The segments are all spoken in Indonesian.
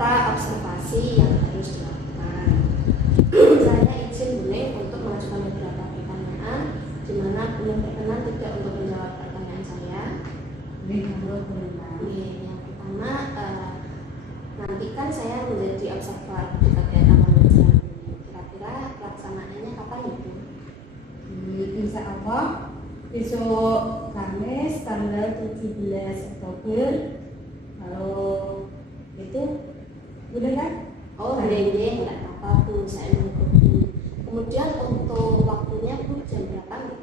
pra observasi yang harus dilakukan. Saya izin Buning untuk mengajukan beberapa pertanyaan, di mana Buning berkenan tidak untuk menjawab pertanyaan saya. Yang pertama, nanti kan saya menjadi observer di kegiatan pembelajaran ini. Kira-kira pelaksanaannya kapan itu? Insya Allah besok Kamis tanggal 17 Oktober. Kalau itu boleh kan? Oh boleh deh, nggak apa-apa Bu, saya mengikuti. Kemudian untuk waktunya Bu jam berapa?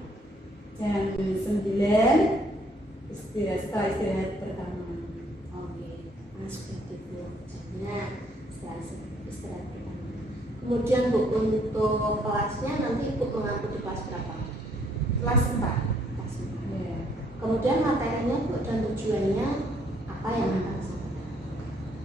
Jam 9 setelah istirahat pertama. Oke, seperti itu jamnya setelah istirahat pertama. Kemudian Bu, untuk kelasnya nanti Ibu mengampu di kelas berapa? Kelas 4. Kelas 4. Ya. Kemudian materinya Bu dan tujuannya apa yang akan disampaikan?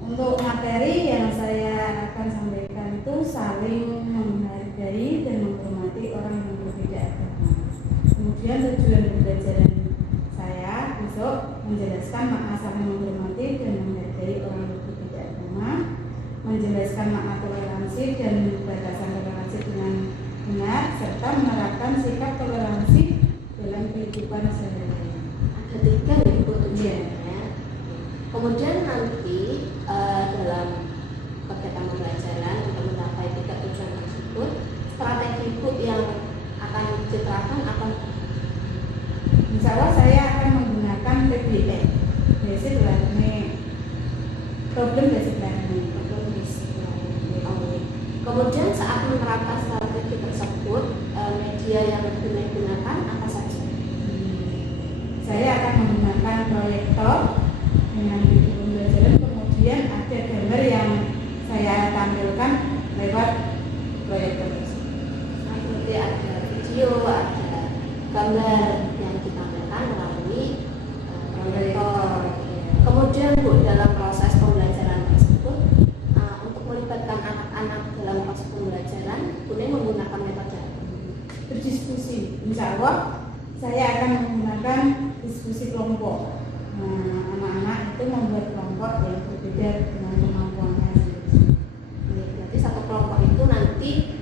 Untuk materi yang saya akan sampaikan itu saling menghargai dan menghormati orang yang berbeda agama. Kemudian tujuan pembelajaran saya besok menjelaskan makna saling menghormati dan menghargai orang yang berbeda agama, menjelaskan makna toleransi dan batasan toleransi dengan benar, serta menerapkan sikap toleransi dalam kehidupan sehari-hari. Ada 3 ya Bu tujuannya. Kemudian nanti dalam kegiatan pembelajaran untuk mencapai 3 tujuan tersebut, strategi Bu yang akan diterapkan apa? Insya Allah saya akan menggunakan PBL, Basic Learning, Problem Basic Learning. Kemudian saat menerapkan strategi tersebut, media yang digunakan apa saja? Saya akan menggunakan proyektor dengan video pembelajaran, kemudian ada gambar yang saya tampilkan lewat proyektor tersebut. Nanti ada video, ada gambar yang ditampilkan melalui proyektor. Kemudian Bu, dalam proses pembelajaran tersebut, untuk melibatkan anak-anak dalam proses pembelajaran, Buning menggunakan metode berdiskusi. Insya Allah saya akan menggunakan diskusi kelompok. Anak-anak itu membuat kelompok yang berbeda dengan kemampuannya. Berarti satu kelompok itu nanti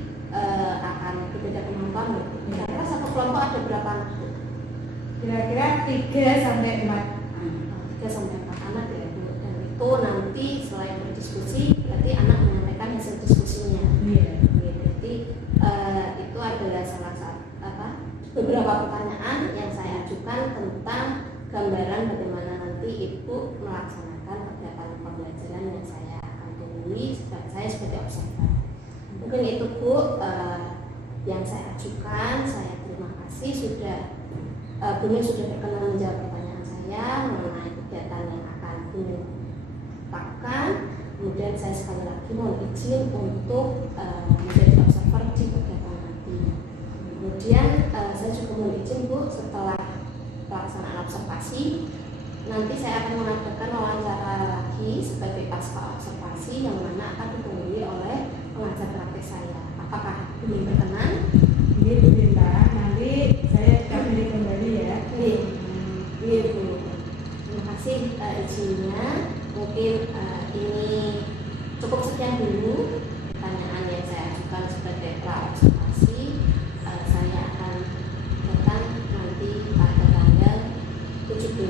akan berbeda kemampuan. Kira-kira satu kelompok ada berapa anak? Kira-kira 3 sampai 4. 3 sampai 4 anak ya Bu. Dan itu nanti selain berdiskusi, berarti anak menyampaikan hasil diskusinya. Iya. Berarti itu adalah salah satu beberapa pertanyaan yang saya ajukan tentang gambaran bagaimana nanti Ibu melaksanakan kegiatan pembelajaran yang saya akan temui saya sebagai observer. Mungkin itu Bu yang saya ajukan. Saya terima kasih sudah Buning sudah berkenan menjawab pertanyaan saya mengenai kegiatan yang akan Buning lakukan. Kemudian saya sekali lagi mohon izin untuk menjadi observer di kegiatan nanti. Kemudian saya juga mohon izin Bu, setelah pelaksanaan observasi nanti saya akan mengadakan wawancara lagi sebagai pasca observasi yang mana akan dipenuhi oleh pengajar praktek saya. Apakah Buning berkenan? Ini diminta nanti saya juga beri kembali ya. Iya Bu. Terima kasih izinnya. Mungkin ini cukup sekian dulu pertanyaan yang saya ajukan sebagai pra observasi. Saya akan datang nanti pada tanggal 17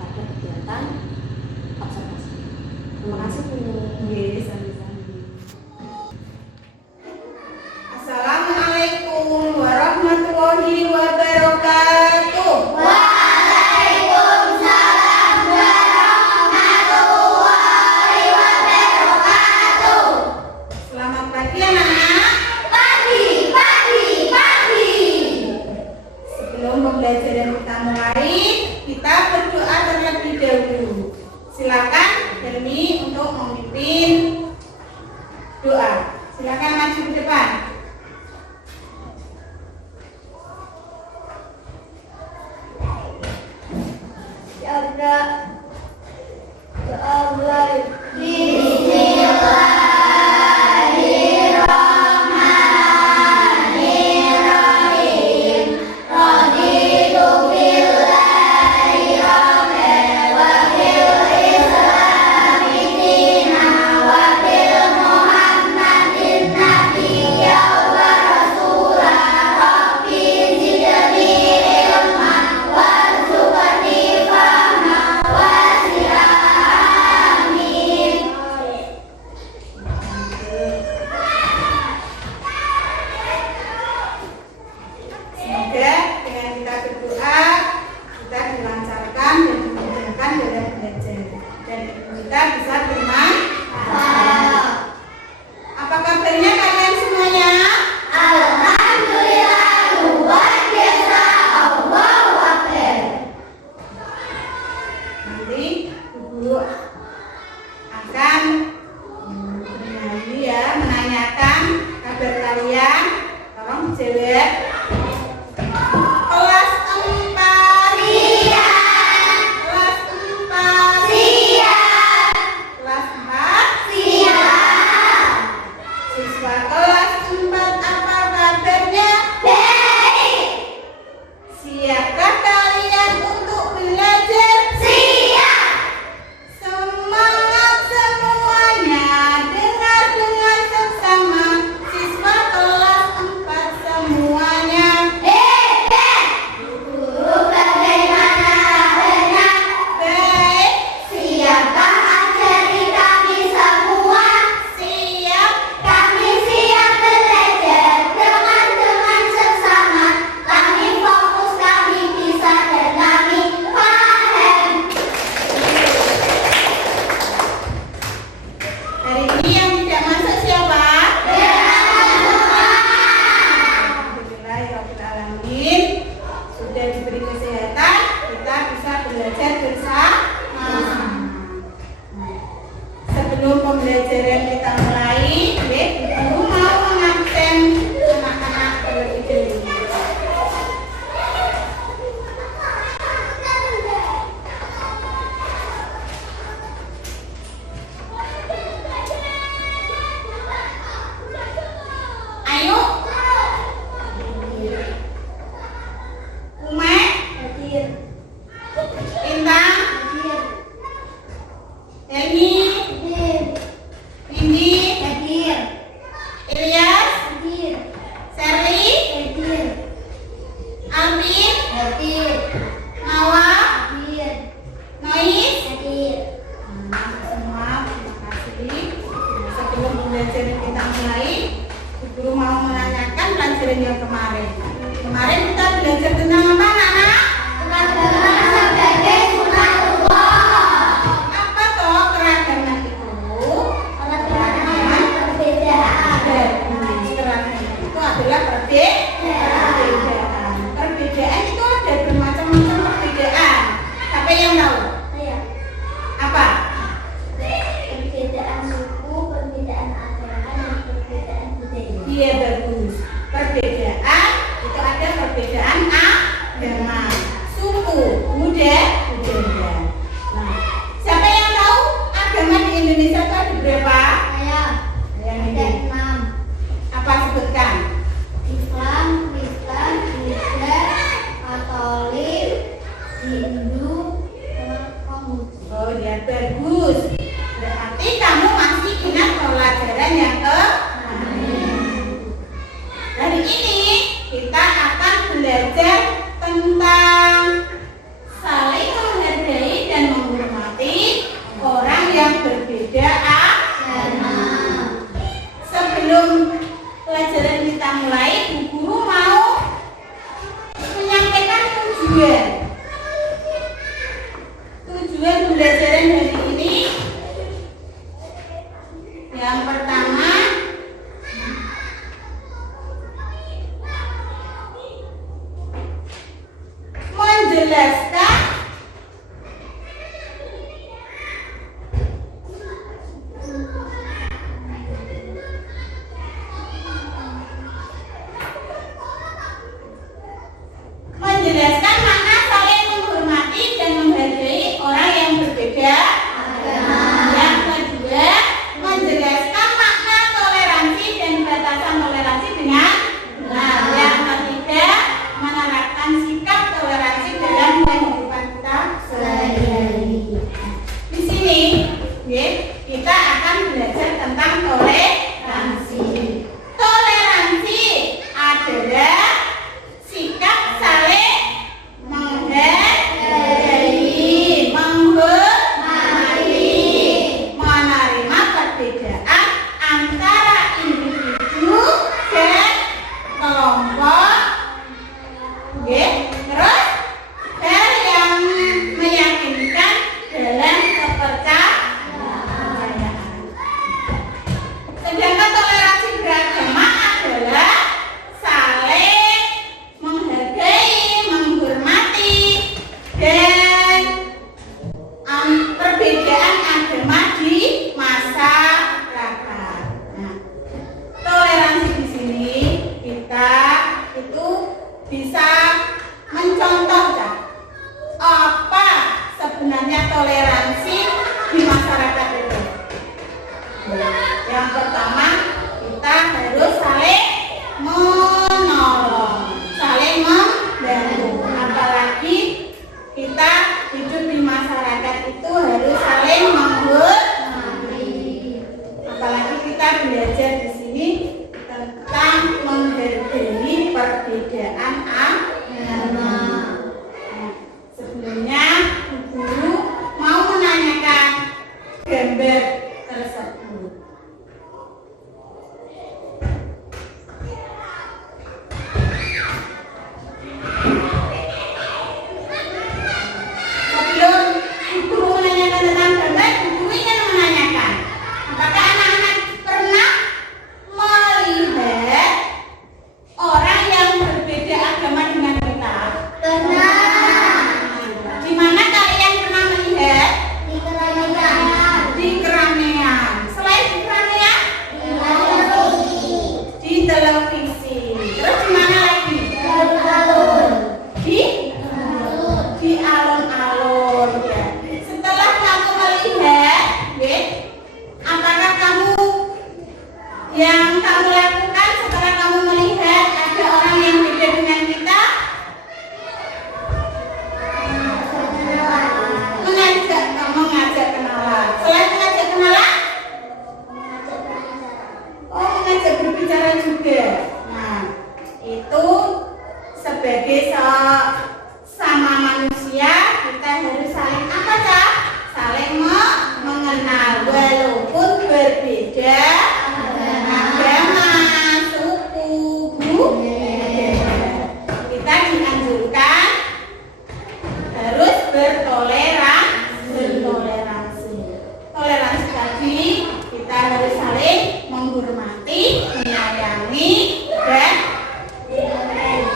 pada kegiatan observasi. Terima kasih Bu. Iya, sami-sami. Assalamualaikum warahmatullahi wabarakatuh. Waalaikumsalam warahmatullahi wabarakatuh. Selamat pagi anak-anak. Pagi. Sebelum pembelajaran kita mulai, kita berdoa terlebih dahulu. Silakan Helmi untuk memimpin doa. Silakan maju ke depan. Ya Allah. Bismillahirrahmanirrahim. Raditu billahi rabbil wa bil islami dinan wa Cewek. Kelas 4 Siap. Kelas 4 Siap. Kelas 4 Siap. Siswa kelas 4 apa kabarnya? Baik. Siapkah kalian untuk belajar? Siap. Semangat semuanya, dengar dengan seksama. Siswa kelas 4 semuanya. Guru bagaimana kabarnya? Baik, Siapkah ajari kami semua? siap. Kami siap belajar dengan seksama. Kami fokus, kami bisa dan kami paham. Hari ini yang tidak masuk siapa? Alhamdulillahirrahmanirrahim. Sudah diberi kesehatan, kita bisa belajar bersama. Sebelum pembelajaran kita mulai, Ibu mau mengabsen anak-anak terlebih dahulu. Ayo, Ume, Hadir. Intan, Hadir. Elmi, Hadir. Nindi, Hadir. Ilyas, Hadir. Sherly, Hadir. Alvin, Hadir. Nawa, Hadir. Nois. Hadir. Semua, terima kasih. Sebelum pembelajaran kita mulai, Bu Guru mau menanyakan pelajaran yang kemarin. Kemarin kita belajar tentang apa, anak-anak? Keragaman sebagai sunatullah. Apa toh keragaman itu? Keragaman perbedaan. Keragaman itu adalah perbedaan. Perbedaan itu ada bermacam-macam perbedaan. Siapa yang tahu? Saya. Apa? Perbedaan suku, perbedaan agama, dan perbedaan budaya. Iya, bagus. Perbedaan itu ada perbedaan agama, suku, budaya. Nah, siapa yang tahu agama di Indonesia itu ada berapa? Saya. Yang Ada ini. 6. Apa sebutkan? Islam, Kristen, Buddha, Katolik, Hindu, sama Konghucu. Oh ya, bagus. Berarti kamu masih ingat pelajaran yang kemarin. Hari ini kita akan belajar tentang saling menghargai dan menghormati orang yang berbeda agama. Sebelum pelajaran kita mulai, Bu Guru mau menyampaikan tujuan. Tujuan pembelajaran hari ini yang pertama, menjelaskan makna saling menghormati dan menghargai orang yang berbeda agama. Yang kedua, menjelaskan makna toleransi dan batasan toleransi dengan benar. Yang ketiga, menerapkan sikap toleransi dalam kehidupan kita sehari-hari. Di sini, kita akan belajar tentang toleransi. Toleransi adalah sikap saling Yang pertama, kita harus saling menolong, saling membantu. Apalagi kita hidup di masyarakat itu harus saling menghargai. Apalagi kita belajar di sini tentang menghargai perbedaan agama. Sebelumnya, guru mau menanyakan gambar tersebut. Sebelum guru menanyakan tentang gambar, guru ingin menanyakan, apakah anak-anak pernah melihat orang yang berbeda agama dengan kita? Pernah. Di mana kalian pernah melihat? Di keramaian. Di keramaian. Selain di keramaian? Di televisi. Terus di mana lagi? Di alun-alun. Ya. Setelah kamu melihat, apakah kamu yang kamu lakukan setelah kamu melihat ada orang yang beda dengan kita? Mengajak kenalan. Selain mengajak kenalan, mengajak berbicara juga. Nah, itu sebagai sama manusia kita harus saling apa Cak? Saling mengenal walaupun berbeda agama, suku, budaya. Kita dianjurkan harus bertoleransi. Toleransi tadi kita harus saling menghormati, menyayangi, dan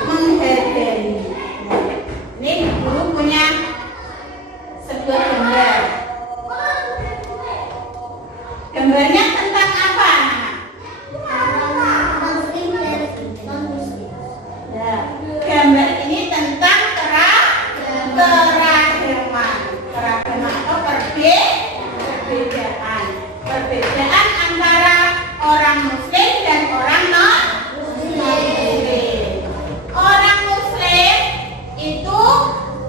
menghargai. Ini guru punya sebuah gambar. Gambarnya tentang apa? Ya, gambar ini tentang keragaman atau perbedaan antara orang Muslim dan orang non-Muslim. Orang Muslim itu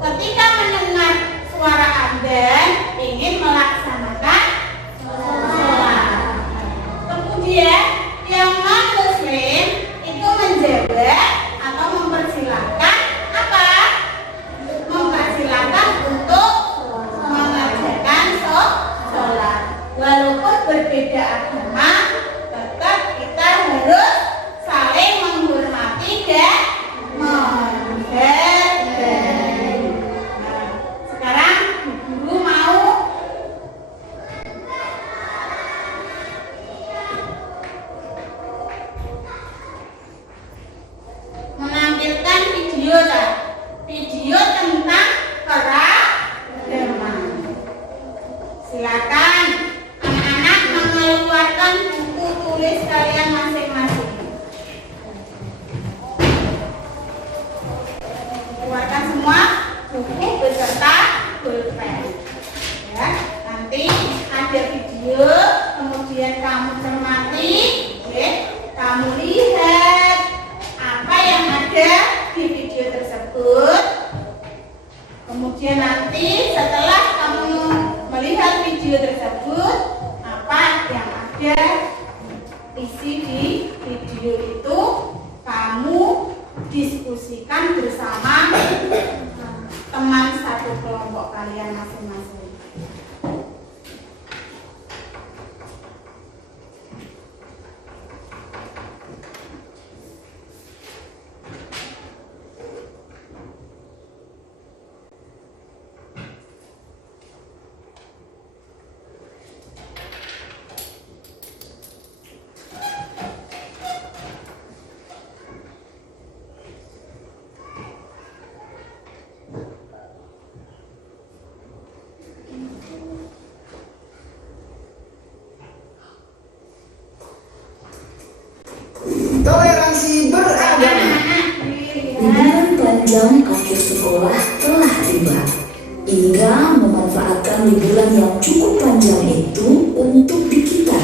ketika mendengar suara adzan ingin melaksanakan sholat. Kemudian yang non-Muslim itu menjawab atau mempersilahkan apa? Mempersilahkan untuk mengerjakan sholat. Walaupun berbeda agama, tetap kita harus saling menghormati dan menghargai. Nah, sekarang guru mau menampilkan video tentang keragaman. Silakan anak-anak mengeluarkan buku tulis kalian masing-masing. Keluarkan semua buku beserta pulpen. Ya, nanti ada video, kemudian kamu cermati, kamu lihat apa yang ada di video tersebut. Kemudian nanti setelah kamu melihat video tersebut, apa yang ada isi di video itu kamu diskusikan bersama teman satu kelompok kalian masing-masing. Toleransi beragama. Liburan panjang akhir sekolah telah tiba. Indra memanfaatkan liburan yang cukup panjang itu untuk dikitar.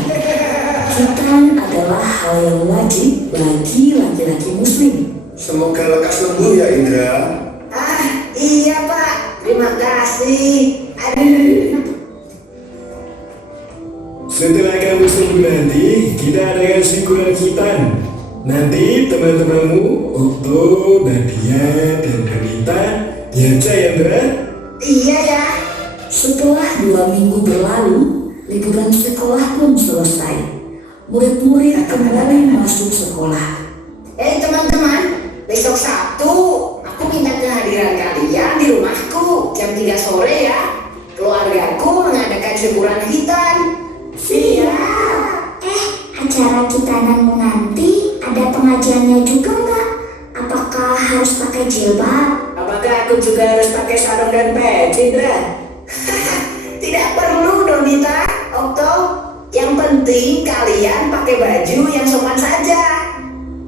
Khitan adalah hal yang wajib bagi laki-laki muslim. Semoga lekas sembuh ya Indra. Iya Pak, terima kasih. Aduh. Setelah kamu sembuh nanti, kita adakan syukuran khitan. Nanti teman-temanmu, Okto, Nadia, dan Donita, diajak ya Indra? Iya ya. Setelah 2 minggu berlalu, liburan sekolah pun selesai. Murid-murid kembali masuk sekolah. Teman-teman, besok Sabtu aku minta kehadiran kalian di rumahku jam 3 sore ya. Keluargaku mengadakan syukuran khitan. Siap. Acara khitananmu nanti ada pengajiannya juga nggak? Apakah harus pakai jilbab? Apakah aku juga harus pakai sarung dan peci, Indra? Tidak perlu, Donita, Okto. Yang penting kalian pakai baju yang sopan saja.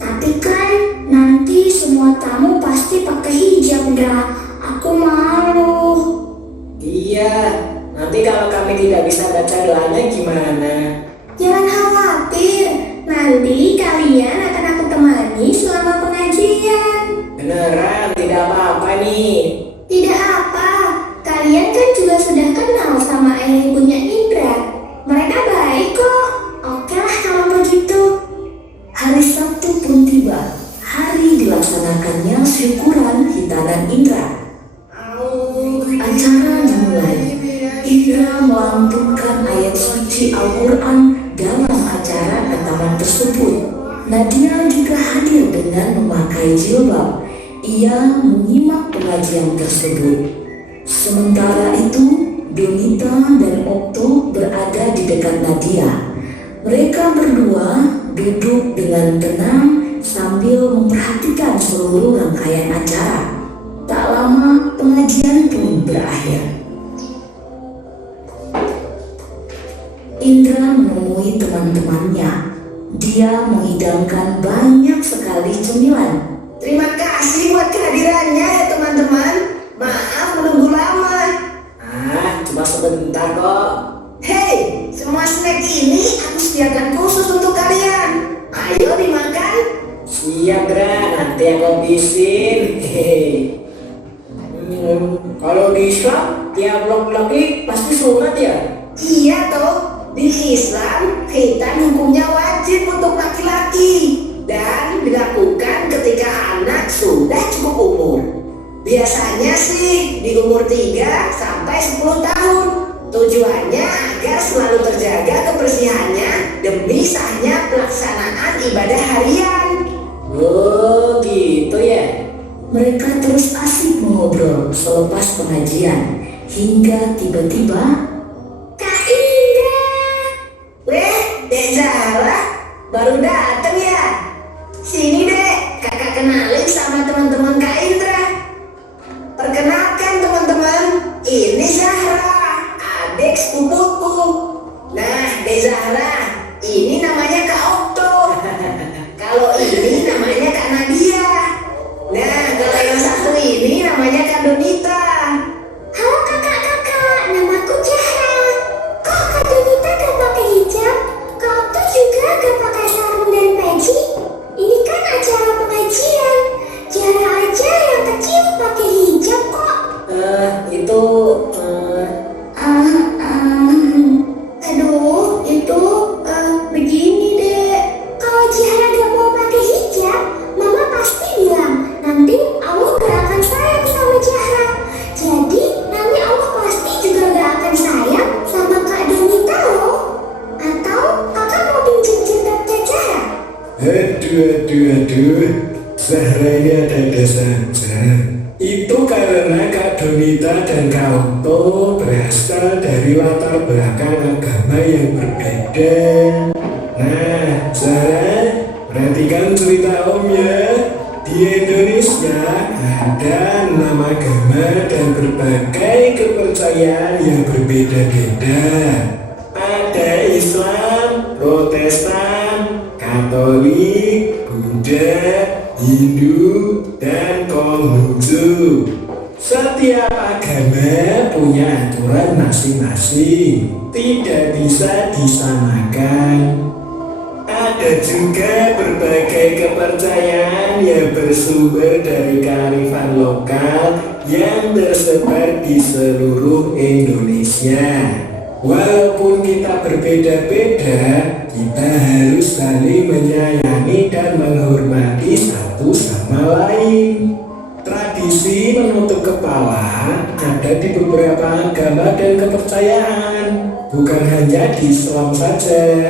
Tapi kan nanti semua tamu pasti pakai hijab, Indra. Aku malu. Iya, nanti kalau kami tidak bisa baca doanya gimana? Jangan khawatir, nanti kalian akan aku temani selama pengajian. Beneran, tidak apa-apa nih. Tidak apa, kalian kan juga sudah kenal sama ayah ibunya Indra. Mereka baik kok. Oke lah kalau begitu. Hari Sabtu pun tiba. Hari dilaksanakannya syukuran khitanan Indra. Acara dimulai. Indra melantunkan ayat suci Al-Quran dalam acara ketaman tersebut. Nadia juga hadir dengan memakai jilbab. Ia menyimak pengajian tersebut. Sementara itu, Donita dan Okto berada di dekat Nadia. Mereka berdua duduk dengan tenang sambil memperhatikan seluruh rangkaian acara. Tak lama pengajian pun berakhir. Indra menemui teman-temannya. Dia menghidangkan banyak sekali cemilan. Terima kasih buat kehadirannya ya teman-teman. Maaf menunggu lama. Cuma sebentar kok. Hei, semua snack ini aku sediakan khusus untuk kalian. Ayo dimakan. Siap, Dra. Nanti aku habisin. Kalau di Islam, tiap laki-laki pasti sunat ya? Iya toh. Di Islam, khitan hukumnya wajib untuk laki-laki dan dilakukan ketika anak sudah cukup umur. Biasanya sih di umur 3 sampai 10 tahun. Tujuannya agar selalu terjaga kebersihannya demi sahnya pelaksanaan ibadah harian. Oh gitu ya. Mereka terus asik mengobrol selepas pengajian hingga tiba-tiba Kak Indra. Dek Zahra baru datang ya. Sini Dek, kakak kenalin sama teman-teman Kak Indra. Perkenalkan teman-teman, ini Zahra, adik sepupuku. Nah, Dek Zahra, ini namanya Kak Okto. Kalau ini namanya Kak Nadia. Nah, kalau yang satu ini namanya Kak Donita. Halo kakak-kakak, namaku Zahra. Kok Kak Donita gak pakai hijab? Kak Okto juga gak pakai sarung dan peci? Ini kan acara pengajian. Zahra aja yang kecil pakai hijab kok. Aduh, itu begini deh. Kalau Zahra gak mau pakai hijab, Mama pasti bilang nanti Allah gak akan sayang sama Zahra. Jadi nanti Allah pasti juga gak akan sayang sama Kak Donita loh. Atau kakak mau pinjam jilbabnya Zahra? Aduh, Zahra ini ada-ada saja. Itu karena Kak Donita dan Kak Okto berasal dari latar belakang agama yang berbeda. Nah, Zahra, perhatikan cerita Om ya. Di Indonesia ada 6 agama dan berbagai kepercayaan yang berbeda-beda. Ada Islam, Protestan, Katolik, Buddha, Hindu, dan Konghucu. Setiap agama punya aturan masing-masing, tidak bisa disamakan. juga berbagai kepercayaan yang bersumber dari kearifan lokal yang tersebar di seluruh Indonesia. Walaupun kita berbeda-beda, kita harus saling menyayangi dan menghormati satu sama lain. Tradisi menutup kepala ada di beberapa agama dan kepercayaan, bukan hanya di Islam saja.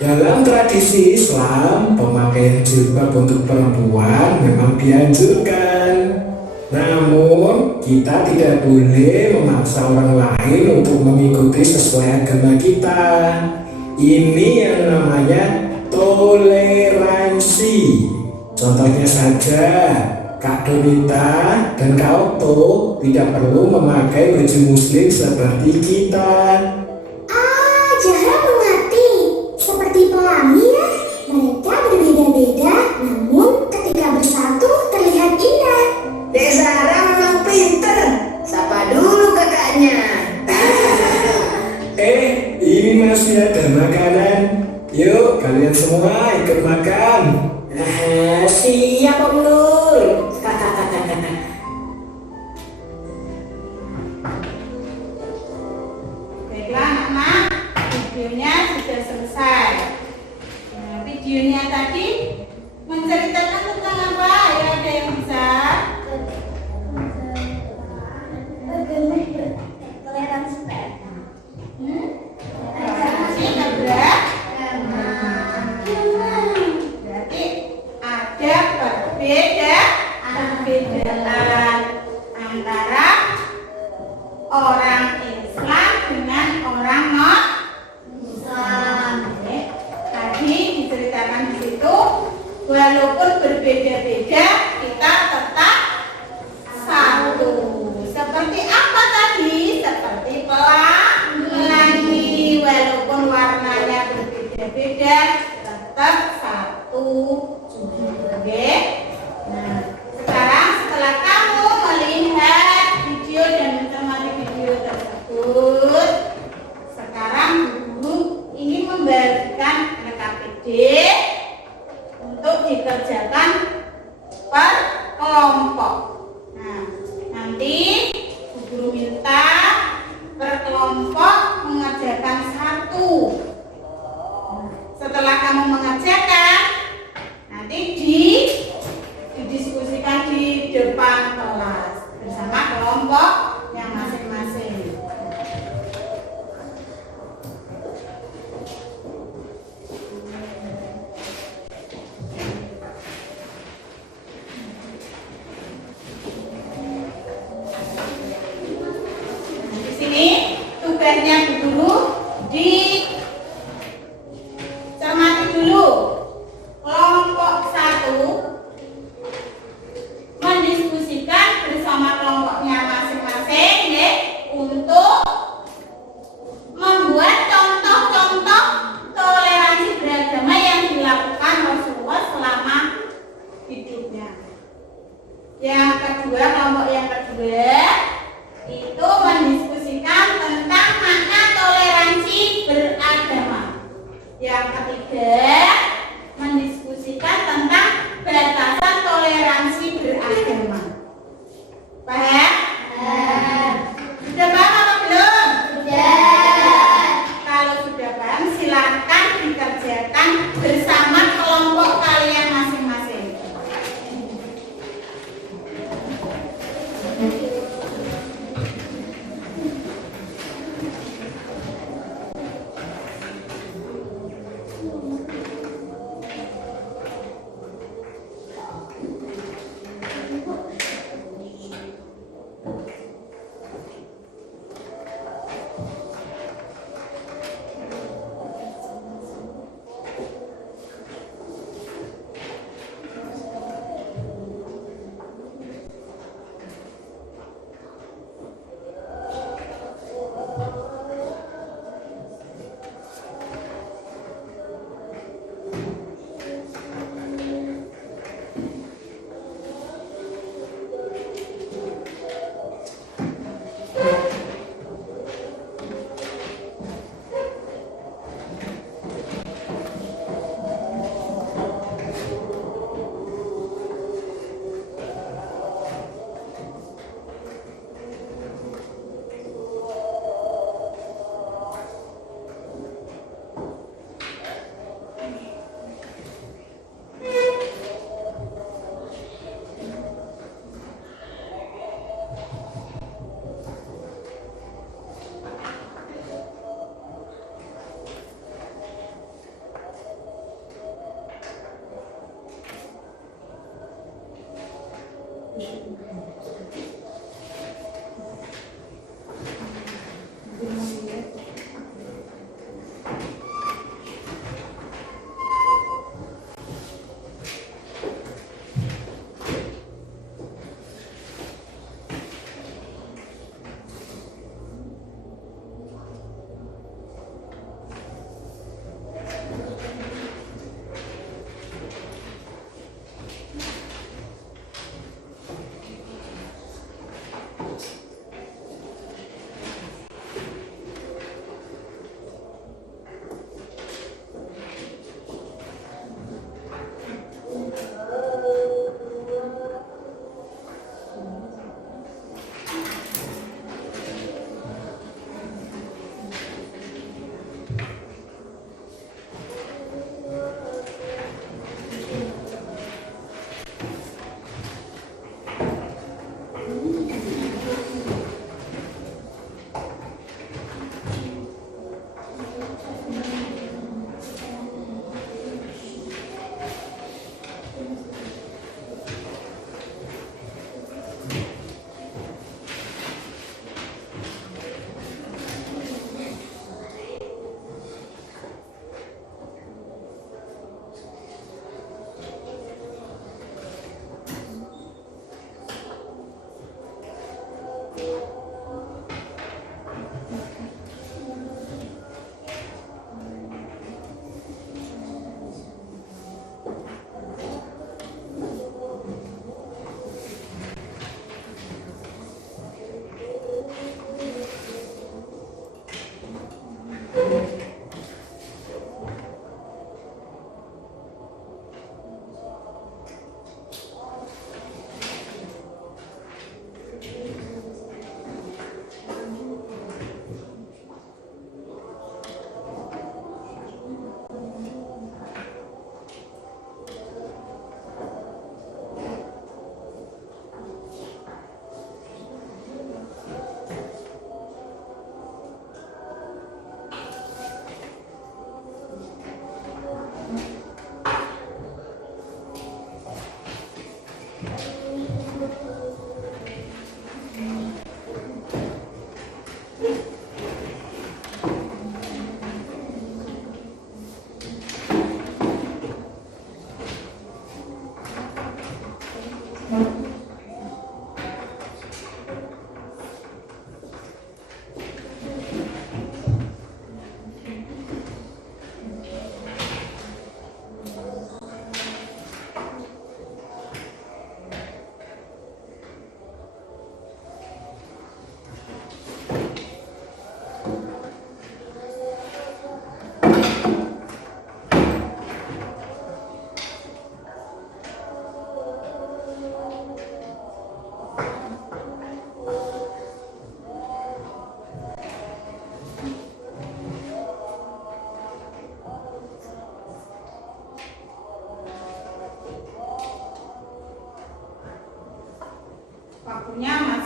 Dalam tradisi Islam, pemakaian jilbab untuk perempuan memang dianjurkan. Namun, kita tidak boleh memaksa orang lain untuk mengikuti sesuai agama kita. Ini yang namanya toleransi. Contohnya saja, Kak Donita dan Kak Otto tidak perlu memakai baju muslim seperti kita. Zahra mengerti. Seperti pelangi ya, mereka berbeda-beda, namun ketika bersatu terlihat indah. Dek Zahra memang pinter. Sapa dulu kakaknya. Ini masih ada makanan. Yuk, kalian semua ikut makan. Siap Om Nur. Baiklah anak-anak, videonya sudah selesai. Nah, videonya tadi menceritakan tentang apa? Ya, ada yang bisa? Toleransi berarti ada perbedaan antara orang Islam dengan orang non-Islam. Tadi diceritakan di situ, walaupun berbeda-beda, kita tetap satu. Seperti apa tadi? Seperti pelangi, walaupun warnanya berbeda-beda, tetap satu. Oke. Nah, sekarang setelah kamu melihat video dan mencermati video tersebut, sekarang guru ingin membagikan RKPD untuk dikerjakan per kelompok. Nah, nanti guru minta per kelompok mengerjakan satu. Setelah kamu mengerjakan, nanti didiskusikan di depan kelas bersama kelompok yang masing-masing. Di sini tugasnya guru dicermati dulu. Kelompok 1 mendiskusikan bersama kelompoknya masing-masing ya, untuk membuat contoh-contoh toleransi beragama yang dilakukan Rasulullah selama hidupnya. Yang kedua, kelompok yang kedua itu mendiskusikan tentang makna toleransi beragama. Yang ketiga, mendiskusikan tentang batasan toleransi beragama. Paham? Sudah paham apa belum? Sudah. Kalau sudah paham, silakan dikerjakan bersama kelompok kalian masing-masing.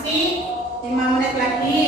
Masih 5 menit lagi.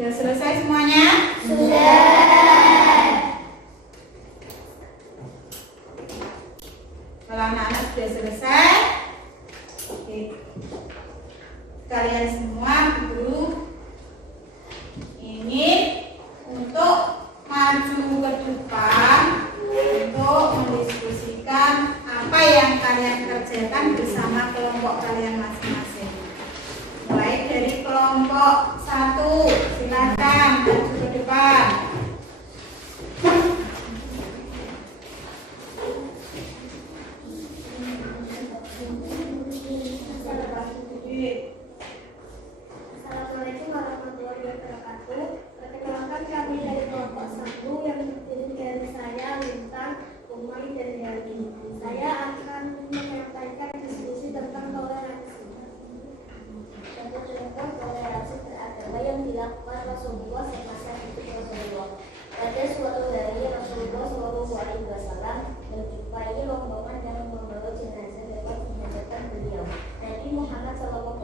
Sudah selesai semuanya? Kalau anak-anak sudah selesai, oke. Kalian semua guru ingin untuk maju ke depan untuk mendiskusikan apa yang kalian kerjakan bersama kelompok kalian masing-masing. Mulai dari kelompok 1, silakan maju ke depan. Assalamualaikum warahmatullahi wabarakatuh. Perkenalkan kami dari kelompok 1 yang terdiri dari saya, Lintang, Umay, dan Gali. Saya akan menyampaikan diskusi tentang toleransi. Satu contoh toleransi beragama yang dilakukan Rasulullah semasa hidup Rasulullah. Pada suatu hari Rasulullah SAW menjumpai rombongan yang membawa jenazah lewat menghadapkan beliau. Nabi Muhammad SAW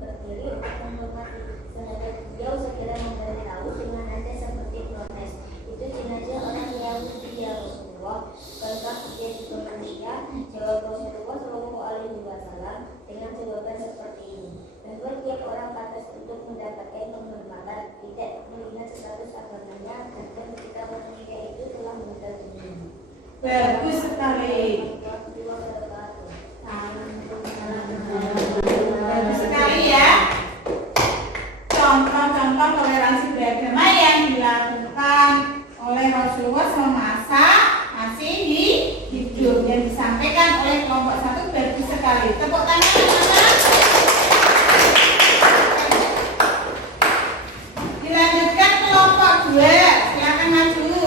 berdiri untuk menghormati. Sedangkan beliau segera memberitahu dengan nada seperti protes. Itu jenazah orang Yahudi ya Rasulullah. Apakah dia juga manusia? Jawab Rasulullah SAW dengan jawaban seperti ini. Bahwa tiap orang pantas untuk mendapatkan penghormatan, tidak melihat status agamanya, dan ketika manusia itu telah meninggal dunia. Bagus sekali. Bagus sekali ya. Contoh-contoh toleransi beragama yang dilakukan oleh Rasulullah semasa masih hidup yang disampaikan oleh kelompok 1 bagus sekali. Tepuk tangan teman-teman. Dilanjutkan kelompok 2, silakan maju.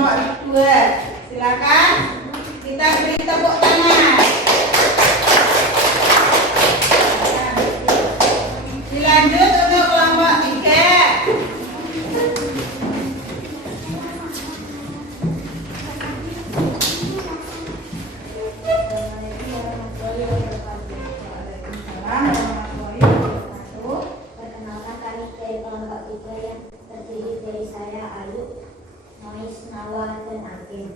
kelompok 2. Silakan kita beri tepuk tangan. Dilanjut untuk kelompok 3. Perkenalkan kami dari kelompok 3 yang terdiri dari saya, Ayu, Nois, Nawa, dan Akin.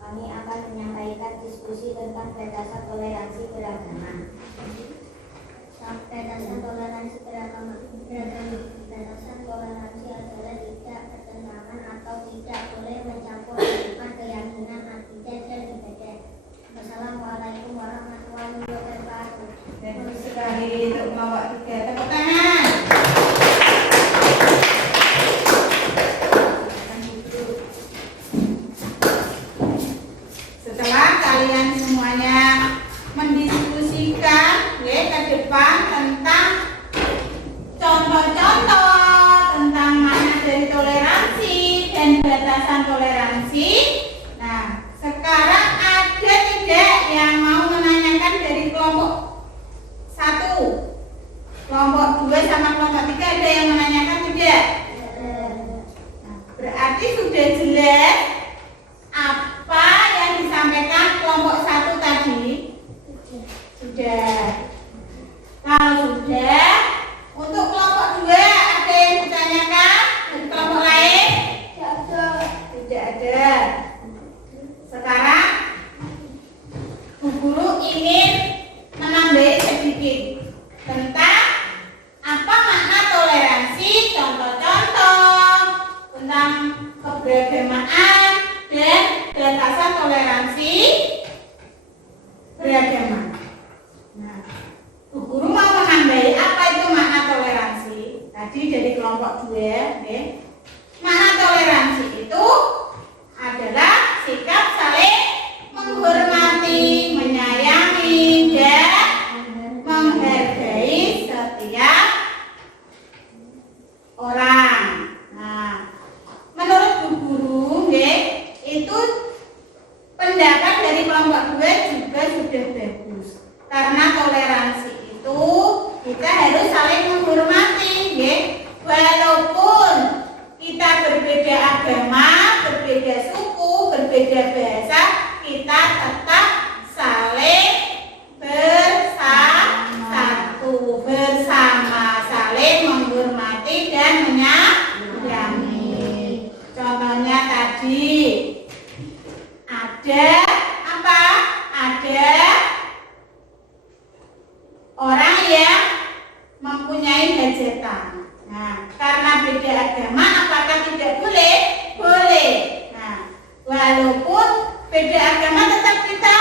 Kami akan menyampaikan diskusi tentang batasan toleransi beragama. Batasan toleransi beragama. Batasan toleransi adalah tidak bertentangan atau tidak boleh mencampur adukan keyakinan, akidah, dan ibadah. Wassalamualaikum warahmatullahi wabarakatuh. Bagus sekali untuk kelompok 3. Tepuk tangan. Setelah kalian semuanya mendiskusikan ke depan tentang contoh-contoh tentang makna dari toleransi dan batasan toleransi. Nah, sekarang ada tidak yang mau menanyakan dari kelompok 1, kelompok 2 sama kelompok 3, ada yang menanyakan tidak? Nah, berarti sudah jelas apa yang disampaikan kelompok 1 tadi? Sudah. Kalau sudah, untuk kelompok 2 ada yang ditanyakan dari kelompok lain? Tidak ada. Sekarang Bu Guru ingin menambahi sedikit tentang apa makna toleransi, contoh-contoh tentang keberagamaan dan batasan toleransi beragama. Nah, Bu Guru mau menambahi apa itu makna toleransi. Tadi dari kelompok 2, makna toleransi itu adalah sikap saling menghormati, menyayangi, dan menghargai setiap orang. Nah, menurut Bu Guru, itu pendapat dari kelompok 2 juga sudah bagus. Karena toleransi itu kita harus saling menghormati, walaupun kita berbeda agama, berbeda suku, berbeda bahasa, kita tetap saling bersama, saling menghormati dan menyayangi. Contohnya tadi ada apa? Ada orang yang mempunyai hajatan. Nah, karena beda agama, apakah tidak boleh? Boleh. Nah, walaupun beda agama tetap kita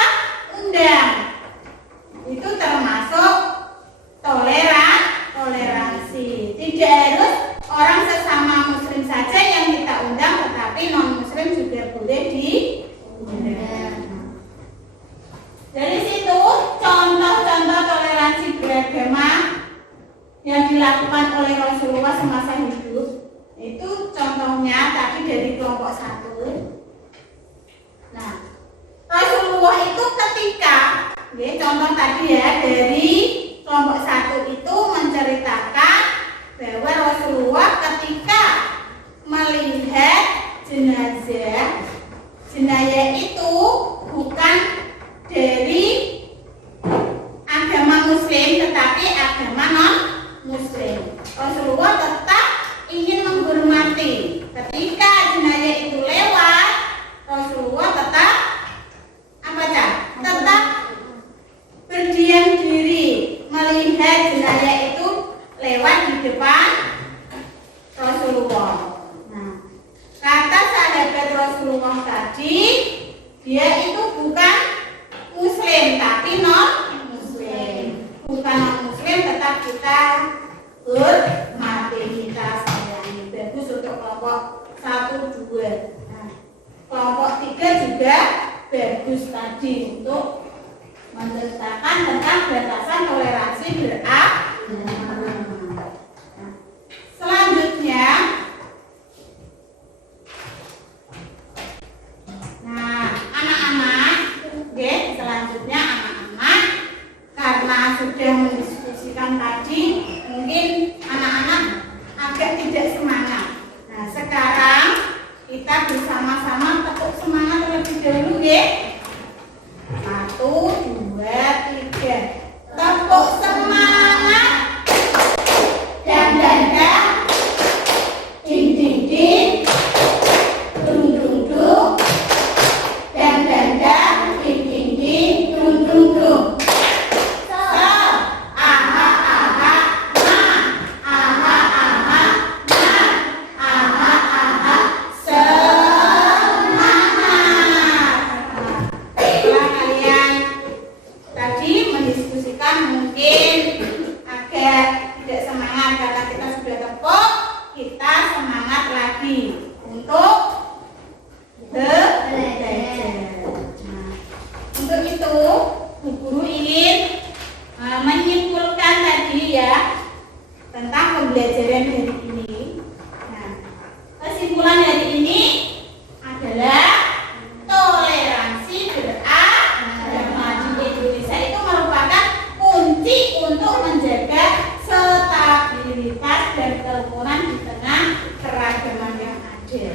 undang. Itu termasuk toleransi. Tidak harus orang sesama muslim saja yang kita undang, tetapi non muslim juga boleh diundang. Dari situ contoh-contoh toleransi beragama yang dilakukan oleh Rasulullah semasa hidup, itu contohnya tadi dari kelompok 1. Nah, Rasulullah itu ketika, contoh tadi ya dari kelompok 1 itu menceritakan bahwa Rasulullah ketika melihat jenazah itu bukan dari agama muslim tetapi agama non muslim. Rasulullah tetap ingin menghormati. Ketika jenazah itu lewat, Rasulullah tetap tetap berdiam diri melihat jenazah itu lewat di depan Rasulullah. Nah, kata sahabat Rasulullah tadi, dia itu bukan muslim tapi non muslim. Bukan non muslim tetap kita hormati, kita sayangi. Bagus untuk kelompok 1, 2. Nah, kelompok 3 juga bagus tadi untuk menceritakan tentang batasan toleransi beragama. Selanjutnya nggih? 1, 2, 3. Tepuk semangat. Dan ding ding ding. Dung dung dung. Dan ding ding ding. Dung dung dung. Menyimpulkan tadi ya tentang pembelajaran hari ini. Nah, kesimpulan hari ini adalah toleransi beragama di Indonesia itu merupakan kunci untuk menjaga stabilitas dan kerukunan di tengah keragaman yang ada.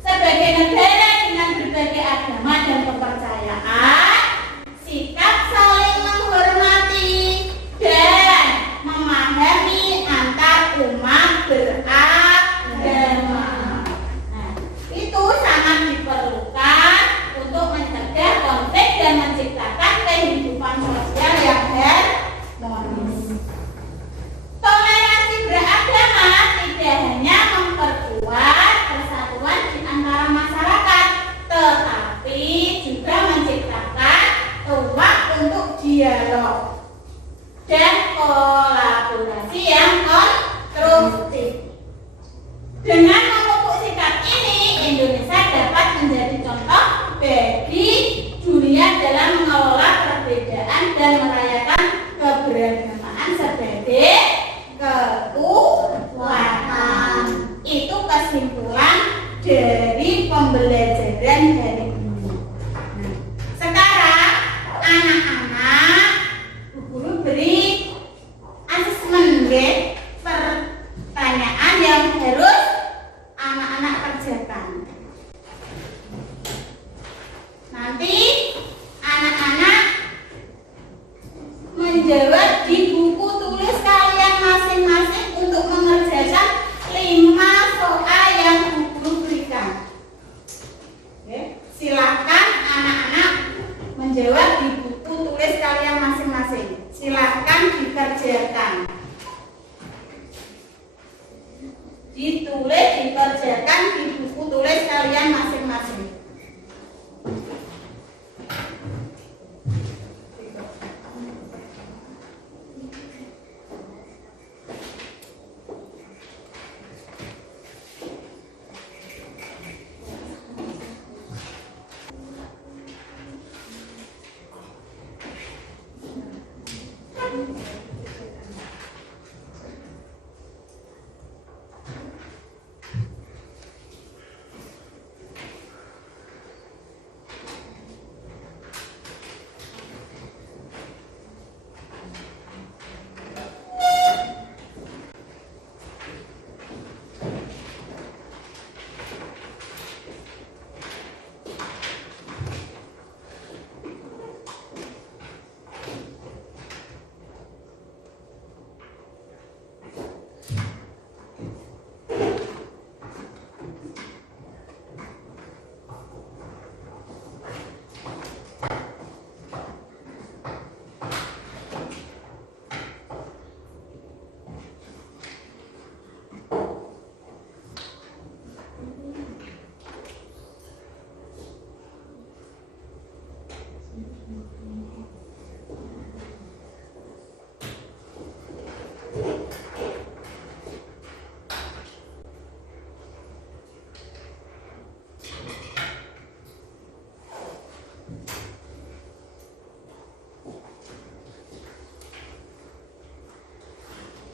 Sebagai negara dengan berbagai agama dan kepercayaan, sikap saling menghormati dan memahami antar umat beragama. Nah, itu sangat diperlukan untuk mencegah konflik dan menciptakan kehidupan sosial yang harmonis. Toleransi beragama tidak hanya memperkuat persatuan di antara masyarakat, tetapi juga menciptakan ruang untuk dialog dan kolaborasi yang konstruktif. Dengan memupuk sikap ini, Indonesia dapat menjadi contoh bagi dunia dalam mengelola perbedaan dan merayakan keberagaman sebagai kekuatan. Itu kesimpulan dari pembelajaran hari ini. Nah, sekarang anak-anak, Bu Guru beri asesmen nggih, pertanyaan yang harus anak-anak kerjakan. Nanti anak-anak menjawab di buku tulis kalian masing-masing untuk mengerjakan 5 soal yang Bu Guru berikan. Oke, silakan anak-anak menjawab di buku tulis kalian masing-masing. Silakan dikerjakan. Ditulis, dikerjakan di buku tulis kalian masing-masing.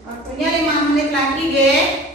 Waktunya 5 menit lagi, nggih.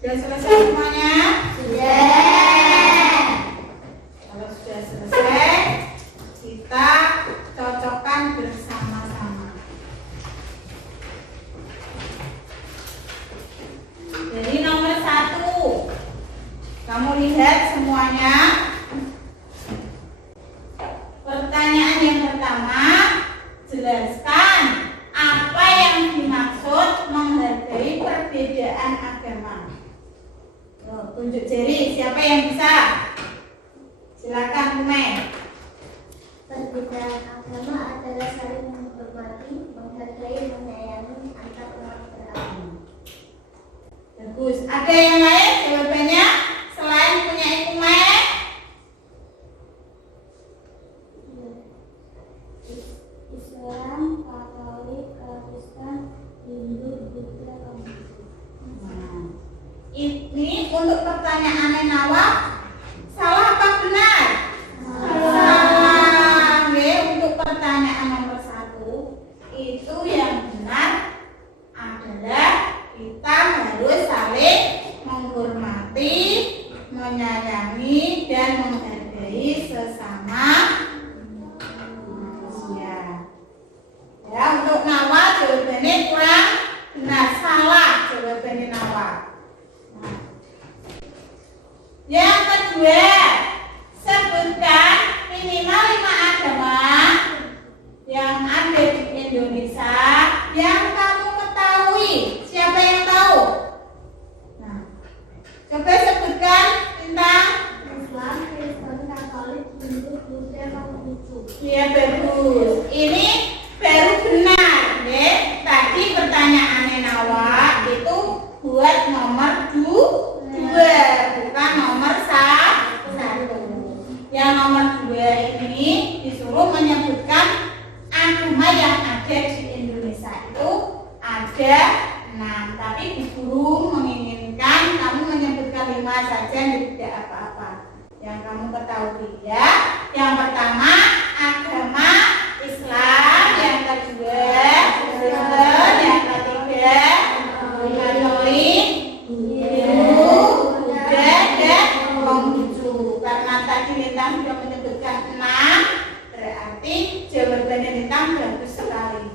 Sudah selesai semuanya? Sudah. Kalau sudah selesai, kita cocokkan bersama-sama. Jadi nomor 1, kamu lihat semuanya. Pertanyaan yang pertama, jelaskan apa yang dimaksud menghargai perbedaan agama. Tunjuk jari, siapa yang bisa? Silakan, Umay. Perbedaan agama adalah saling menghormati, menghargai, menyayangi antar umat beragama. Bagus. Ada yang lain jawabannya selain punya Umay? Islam, Katolik, Kristen, Hindu, Buddha, Konghucu. Ini untuk pertanyaannya Nawab, salah apa benar? Salah. Untuk pertanyaan nomor 1 itu yang benar adalah kita harus saling menghormati, menyayangi dan menghargai sesama manusia. Ya, untuk Nawab jawabannya kurang benar, salah jawabannya Nawab. Yang kedua, sebutkan minimal 5 agama yang ada di Indonesia yang kamu ketahui. Siapa yang tahu? Nah, coba sebutkan tentang Islam, Kristen, Katolik, Hindu, Buddha, Konghucu. ya bagus. Ini baru benar, ya. Tadi pertanyaannya Nawa itu buat nomor 2, bukan nomor 1. Yang nomor 2 ini disuruh menyebutkan agama yang ada di Indonesia itu ada 6, tapi di guru menginginkan kamu menyebutkan 5 saja, tidak apa-apa. Yang kamu ketahui tahu ya. Yang pertama agama Islam, yang kedua Kristen, yang ketiga Katolik, Hindu, Buddha, dan Konghucu. Karena tadi Lintang sudah menyebutkan 6, berarti jawabannya Lintang bagus sekali.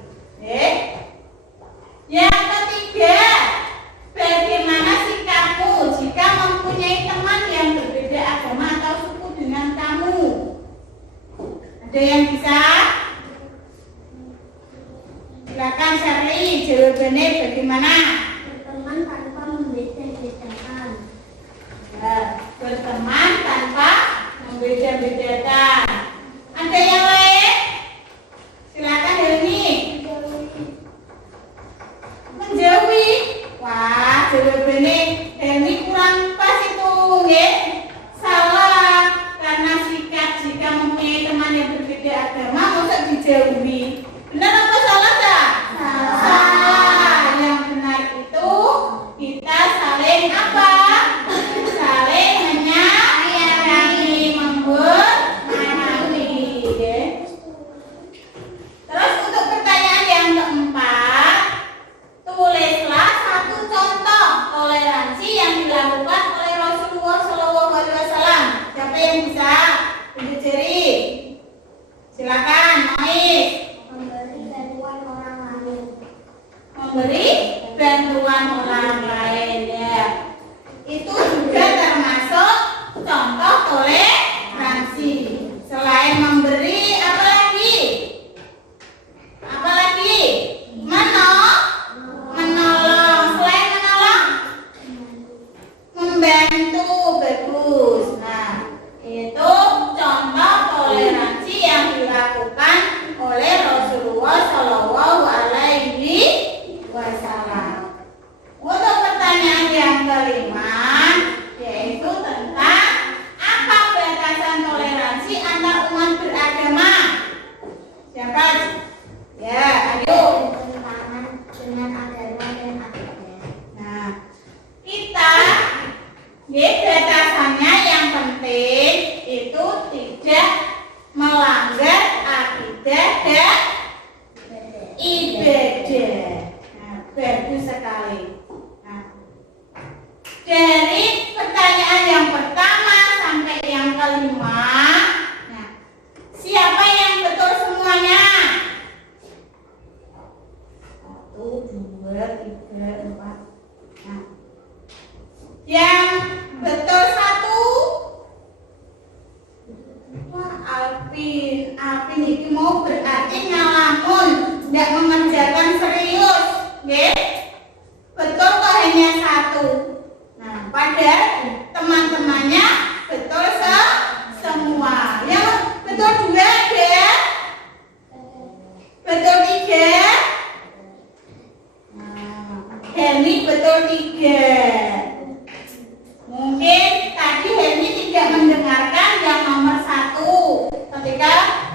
Yang ketiga, bagaimana sikapmu jika mempunyai teman yang berbeda agama atau suku dengan kamu? Ada yang bisa? Silakan Shirley, jawabannya bagaimana? Berteman tanpa membeda-bedakan. Berteman tanpa membeda-bedakan. Ada yang lain? Silakan Helmi. Menjauhi. Wah, jawabannya Helmi kurang pas itu, nggih. Salah, karena sikap jika mempunyai teman yang berbeda agama masa dijauhi. Benar apa salah tak? Salah. Yang benar itu kita saling apa? Saling menyayangi, memahami. Terus untuk pertanyaan yang keempat, tulislah satu contoh toleransi yang dilakukan oleh Rasulullah SAW. Siapa yang bisa? Tunjuk jari. Silakan, Nois. Memberi bantuan orang lain. Memberi bantuan orang lain, ya. Itu juga termasuk contoh toleransi. Selain memberi, apa lagi? Apa lagi? Menolong. Selain menolong, membantu, bagus. Nah, itu contoh toleransi yang dilakukan oleh Rasulullah SAW. Untuk pertanyaan yang kelima, yaitu tentang apa batasan toleransi antar umat beragama. Siapa? Ya, ayo. Bertentangan dengan agama dan akidah. Nah, kita batasannya yang penting itu tidak melanggar akidah dan ibadah. Nah, bagus sekali. Nah, dari pertanyaan yang pertama sampai yang kelima, nah, siapa yang betul semuanya? 1, 2, 3, 4. Nah, yang betul 1. Wah, Alvin ini mau berarti ngalamun, tidak mengerjakan serius, nggih? Betul kok hanya 1. Nah, padahal teman-temannya betul semua. Yang betul 2 ada? Betul 3? Helmi betul 3. Mungkin tadi Helmi tidak mendengarkan yang nomor 1 ketika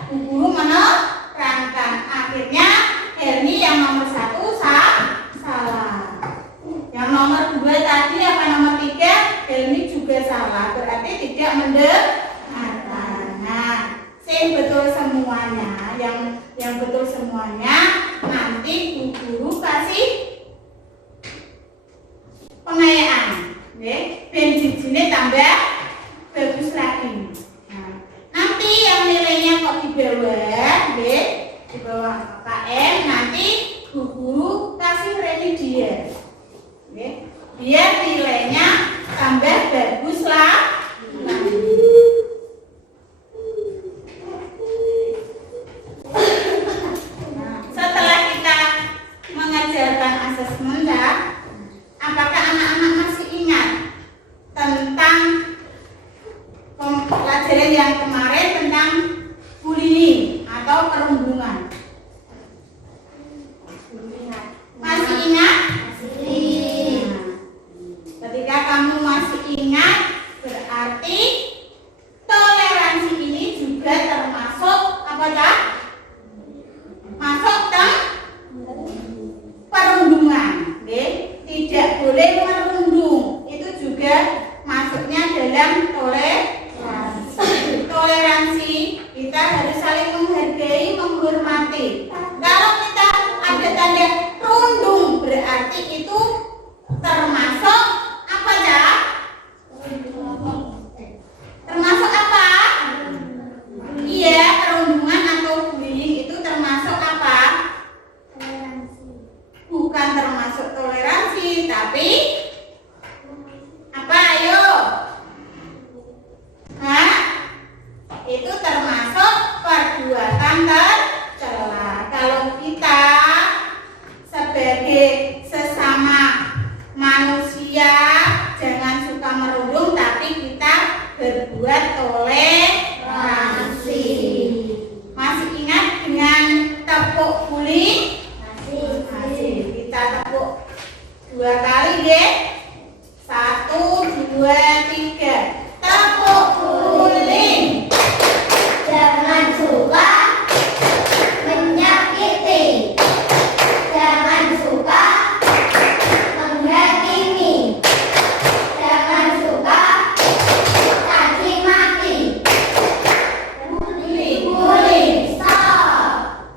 Bu Guru menerangkan. Akhirnya Helmi yang nomor 1 salah. Yang nomor 2 tadi apa nomor 3? Helmi juga salah. Berarti tidak mendengarkan. Nah, sing betul semuanya, yang betul semuanya nanti Bu Guru kasih pengayaan, bensinnya tambah bagus lagi. Nah, nanti yang nilainya kok di bawah KM, nanti Bu Guru kasih remedial, biar nilainya tambah bagus lah. Nah, setelah kita mengajarkan asesmen, apakah anak-anak masih ingat tentang pelajaran yang kemarin tentang bullying atau perundungan? Masih ingat? Masih. Nah, ketika kamu masih ingat, berarti toleransi ini juga termasuk apa kah? Masuk perundungan, tidak boleh merundung. Itu juga masuknya dalam toleransi. kita harus saling menghargai, menghormati. Kalau kita ada tanda rundung, berarti itu termasuk apa ya? Termasuk apa? Iya, perundungan atau bullying itu termasuk apa? Bukan termasuk toleransi, tapi apa? Ayo. Hah? Itu termasuk perbuatan tercela. Kalau kita sebagai sesama manusia jangan suka merundung, tapi kita berbuat toleransi. Masih ingat dengan tepuk guling? Masih. Kita tepuk 2 kali ya. 1, 2, 3. Tepuk guling. Jangan suka menyakiti. Jangan suka menghakimi. Jangan suka caci maki. Bullying. Stop.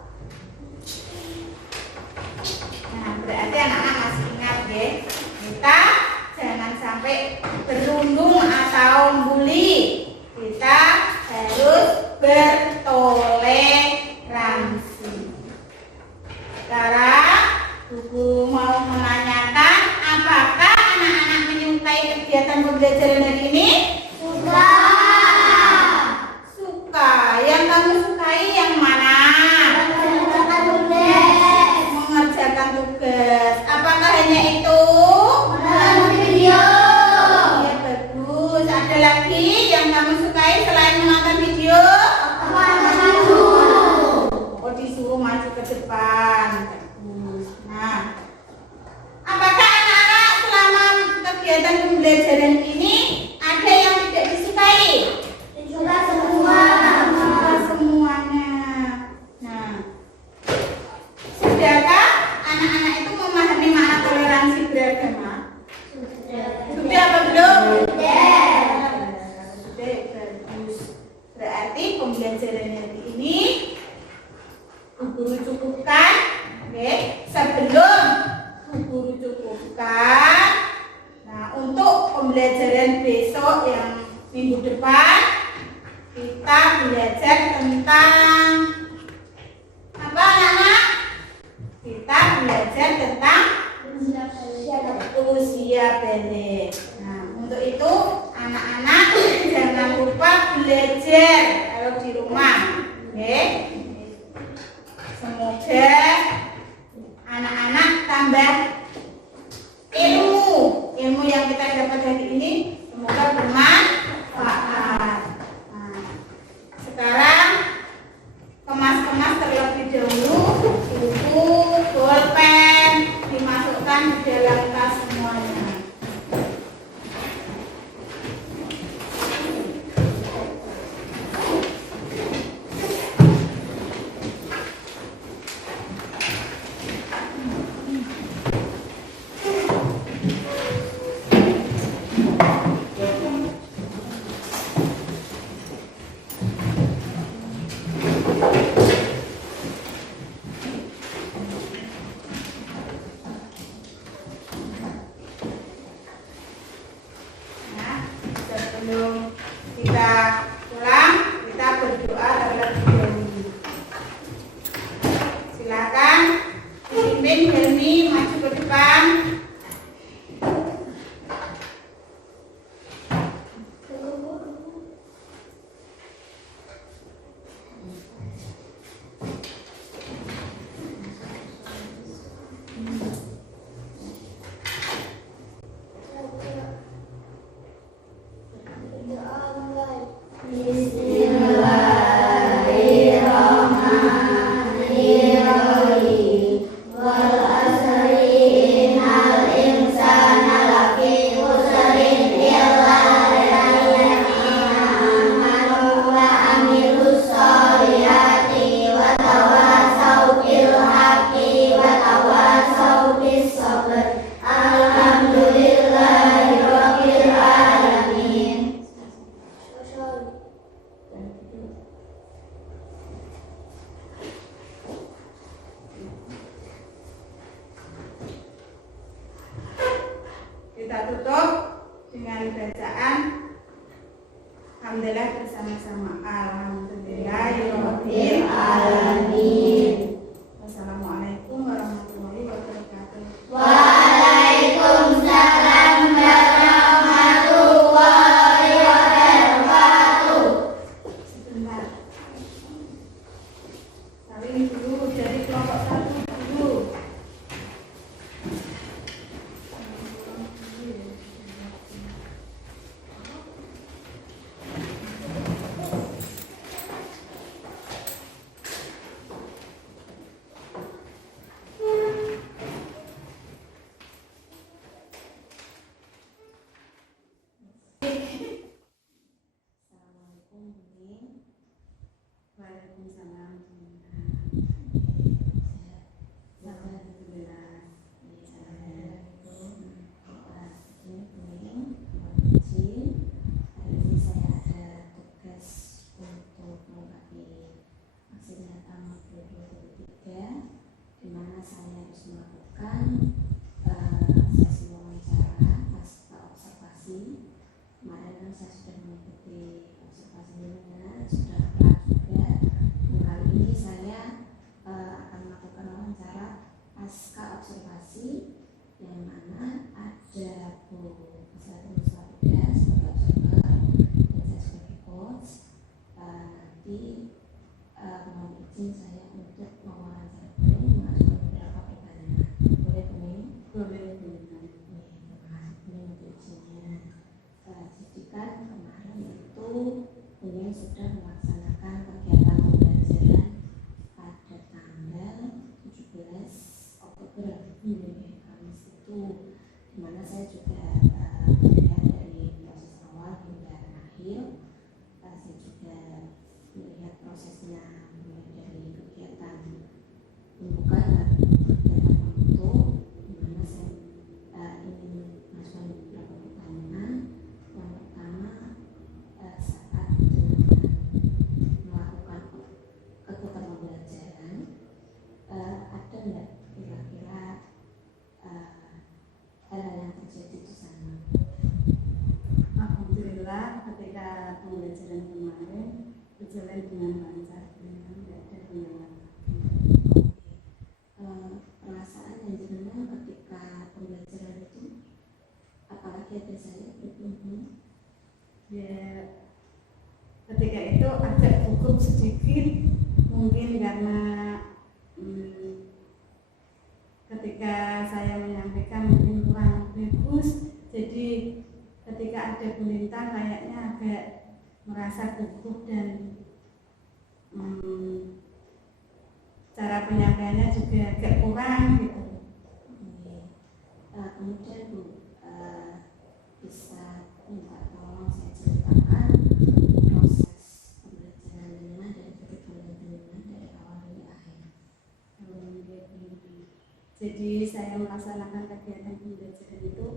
Nah, berarti anak-anak masih ingat ya. Kita jangan sampai berundung atau bully. Kita harus bertoleransi. Sekarang Buku mau menanyakan, apakah anak-anak menyukai kegiatan pembelajaran hari ini? Suka. Suka. Yang kamu sukai yang mana? Mengerjakan tugas. Mengerjakan tugas. Apakah hanya itu? Menonton video. Ya, bagus. Ada lagi yang kamu sukai selain menonton video? Oh, disuruh maju ke depan. Bagus. Nah, apakah anak-anak selama kegiatan pembelajaran ini ada yang tidak disukai? Suka semua. Semuanya. Nah, sudahkah anak-anak itu memahami makna toleransi beragama? Sudah apa belum? Sudah, bagus. Berarti pembelajaran hari ini guru cukupkan. Oke, sebelum guru cukupkan. Nah, untuk pembelajaran besok yang minggu depan kita belajar tentang apa, anak-anak? Kita belajar tentang usia balik. Nah, untuk itu anak-anak jangan lupa belajar kalau di rumah. Oke. Semoga anak-anak tambah ilmu yang kita dapat hari ini, semoga bermanfaat. Nah, sekarang kemas-kemas terlebih dahulu buku, bolpen dimasukkan di dalam tas semuanya. boleh bersama-sama. Alhamdulillahirabbil Alamin. Wassalamualaikum warahmatullahi wabarakatuh. Waalaikumsalam warahmatullahi wabarakatuh. Sebentar. Saling dulu dari kelompok satu dulu. Assalamualaikum Bumi. Waalaikumsalam. Alhamdulillah. Hari ini saya ada tugas untuk membagi aksi nyata 2023, di mana saya harus melakukan sesi wawancara pasca observasi. Kemarin kan saya sudah mengikuti observasinya, sudah kelar juga. Kali ini saya akan melakukan wawancara pasca observasi, yang mana ada Bu Kesehatan Swabda sebagai observer dan saya sebagai coach. Nanti mohon izin saya untuk mewawancara Bumi mengajukan beberapa pertanyaan. Boleh Bumi? Boleh. Terima kasih Bumi untuk izinnya. Jadi kan kemarin itu Bumi sudah melaksanakan kegiatan pembelajaran pada tanggal 17 Oktober Kamis itu, dimana saya juga melihat dari proses awal hingga akhir. Saya juga melihat prosesnya mulai dari kegiatan pembukaan kegiatan untuk, dimana saya ingin masukkan beberapa pertanyaan. Yang pertama, saat melakukan kegiatan pembelajaran, ada nggak kira-kira hal-hal yang terjadi di sana? Alhamdulillah, ketika pembelajaran kemarin berjalan dengan lancar, tidak ada kendala. Perasaan yang jenengan ketika pembelajaran itu, apalagi ada saya berkumpul, Ya, ketika itu agak gugup sedikit, mungkin karena ketika saya menyampaikan mungkin kurang bagus, jadi ketika ada bintang kayaknya agak merasa gugup dan cara penyampaiannya juga agak kurang gitu. kemudian Bu, bisa minta tolong saya ceritakan proses pembelajaran jenengan dari kegiatan jenengan dari awal hingga akhir. Jadi saya melaksanakan kegiatan pembelajaran itu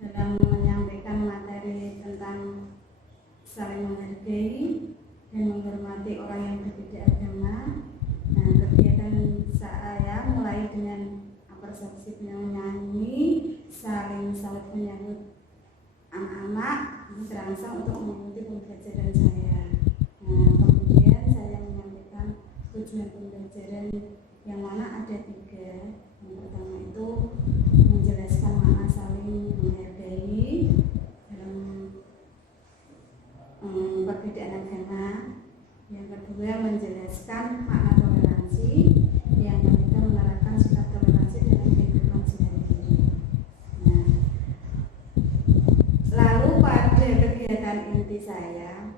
dalam menyampaikan materi tentang saling menghargai dan menghormati orang yang berbeda agama. Nah, kegiatan saya mulai dengan apresiasi menyanyi, saling menyambut anak-anak terangsang untuk mengikuti pembelajaran saya. Nah, kemudian saya menyampaikan tujuan pembelajaran yang mana ada 3. Yang pertama itu menjelaskan makna saling menghargai dalam perbedaan agama. Yang kedua menjelaskan makna toleransi. Yang ketiga menerapkan sikap toleransi dalam kehidupan sehari-hari. Nah, lalu pada kegiatan inti saya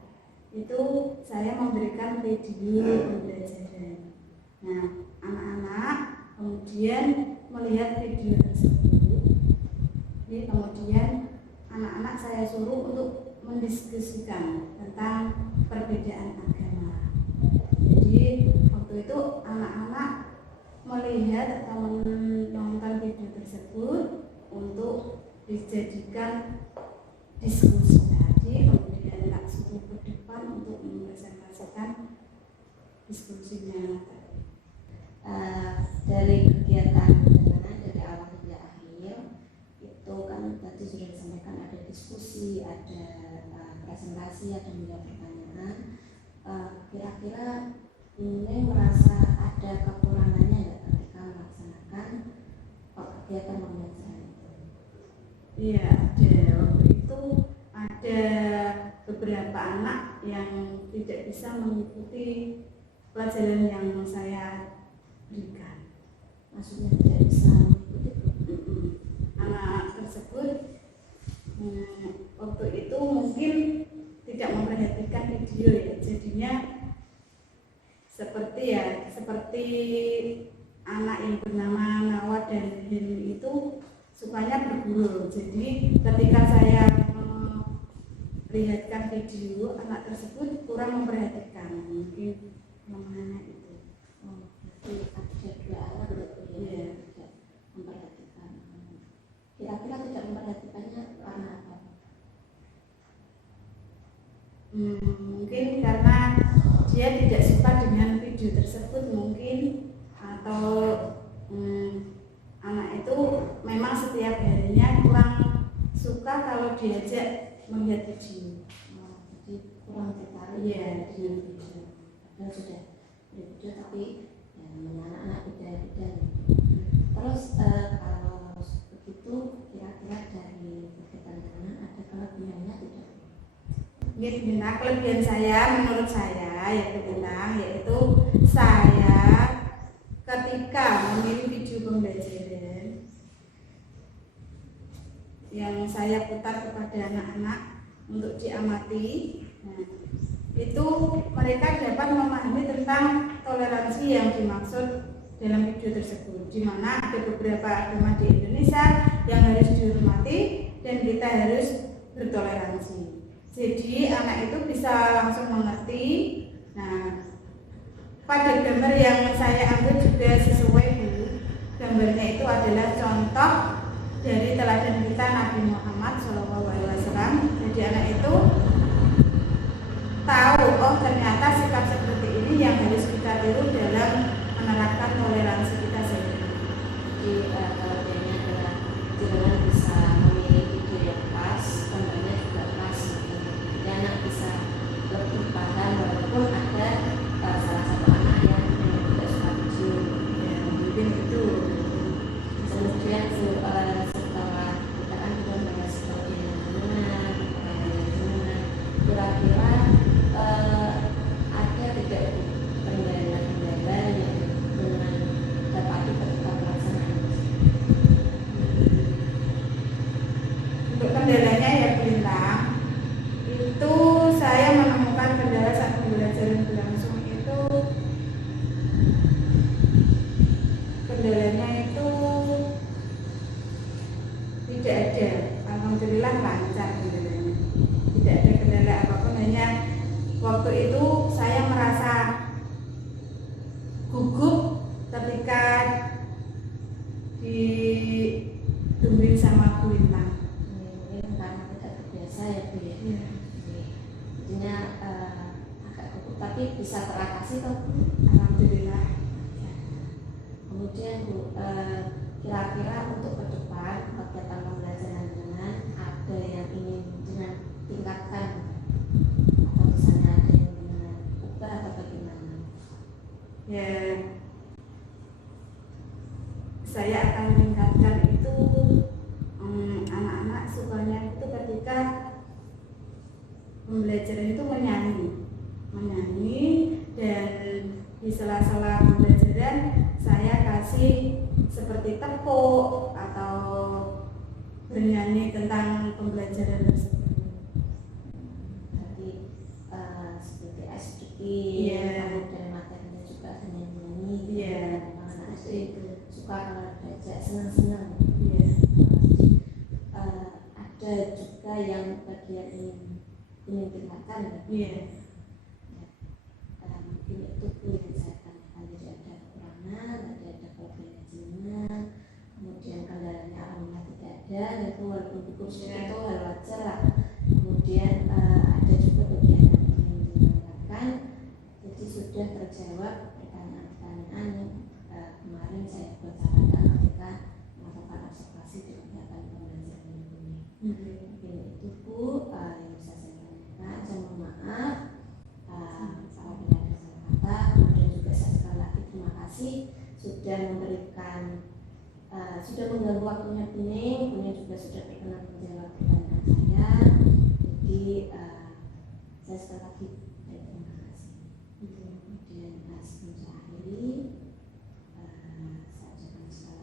itu saya memberikan video pembelajaran. Nah, anak-anak kemudian melihat video tersebut. Jadi kemudian anak-anak saya suruh untuk mendiskusikan tentang perbedaan agama. Jadi waktu itu anak-anak melihat atau menonton video tersebut untuk dijadikan diskusi tadi, kemudian tak suruh ke depan untuk mempresentasikan diskusinya tadi. Dari kegiatan jenengan dari awal hingga akhir itu kan tadi sudah disampaikan ada diskusi, ada presentasi atau menjawab pertanyaan. Kira-kira ini merasa ada kekurangannya nggak ketika melaksanakan kegiatan pembelajaran itu? Iya, ada. Waktu itu ada beberapa anak yang tidak bisa mengikuti pelajaran yang saya berikan. Maksudnya tidak bisa mengikuti? Anak tersebut waktu itu mungkin tidak memperhatikan video ya, jadinya seperti anak yang bernama Nawa dan Heni itu sukanya bergurau. Jadi ketika saya melihatkan video, anak tersebut kurang memperhatikan, mungkin kelemahannya itu. Jadi ada dua anak Iya. tidak memperhatikan. Kira-kira tidak memperhatikannya karena apa? Mungkin karena dia tidak suka dengan video tersebut mungkin, atau anak itu memang setiap harinya kurang suka kalau diajak melihat video. Jadi kurang tertarik Iya. dengan video. Padahal sudah video tapi ya namanya anak-anak beda-beda. Terus kalau begitu kira-kira dari kegiatan anak ada kelebihannya tidak? Mungkin kelebihan saya menurut saya yaitu saya ketika memilih video pembelajaran yang saya putar kepada anak-anak untuk diamati, itu mereka dapat memahami tentang toleransi yang dimaksud dalam video tersebut, di mana ada beberapa agama di Indonesia yang harus dihormati dan kita harus bertoleransi. Jadi anak itu bisa langsung mengerti. Nah, pada gambar yang saya ambil juga sesuai Bu. Gambarnya itu adalah contoh dari teladan kita Nabi Muhammad SAW. Jadi anak itu tahu, oh ternyata sikap seperti ini yang harus kita tiru dalam menerapkan toleransi kita sendiri. Jadi kelebihannya adalah jenengan bisa memilih video yang pas, gambarnya juga pas. Jadi anak bisa lebih paham walaupun ada salah satu anak yang memang tidak suka video. Ya, mungkin itu. Kemudian setelah kita kan juga membahas kelebihan jenengan, kekurangan jenengan, kira-kira ada tidak kendala-kendala yang dengan dapati ketika pelaksanaan? Untuk kendalanya ya Bintang, itu saya menemukan kendala saat pembelajaran berlangsung itu, kendalanya itu tidak ada. Alhamdulillah lancar kendalanya, tidak ada kendala apapun, hanya waktu itu saya merasa gugup ketika ditungguin sama Bu Lintang. Mungkin karena tidak terbiasa ya Bu ya. Jadinya agak gugup tapi bisa teratasi toh. Alhamdulillah. Kemudian Bu, kira-kira untuk ke depan kegiatan pembelajaran dengan ada yang ingin dengan tingkatkan atau misalnya ada yang dengan ubah atau bagaimana? Ya, saya akan meningkatkan itu, anak-anak sukanya itu ketika pembelajaran itu menyanyi, dan di sela-sela pembelajaran saya kasih seperti tepuk atau bernyanyi tentang pembelajaran tersebut. Berarti seperti sedikit, Iya. kemudian materinya juga ada nyanyi. Iya. Memang anak SD suka kalau diajak senang-senang. Iya. Ada juga yang bagian ingin tingkatkan ya. Iya. Mungkin itu Bu yang saya tanyakan. Jadi ada kekurangan, ada kelebihan jenengan, kemudian kendalanya alhamdulillah tidak ada, yaitu walaupun gugup sedikit itu hal wajar lah. Kemudian ada juga bagian yang ingin ditanyakan. Jadi sudah terjawab pertanyaan-pertanyaan yang kemarin saya bacakan ketika melakukan observasi di kegiatan pembelajaran ini. Mungkin itu Bu yang bisa saya tanyakan. kasih sudah memberikan sudah mengganggu waktunya Bening juga sudah berkenan menjawab pertanyaan saya. Jadi saya sekali lagi terima kasih. Kemudian sebelum saya akhiri, saya ucapkan sekali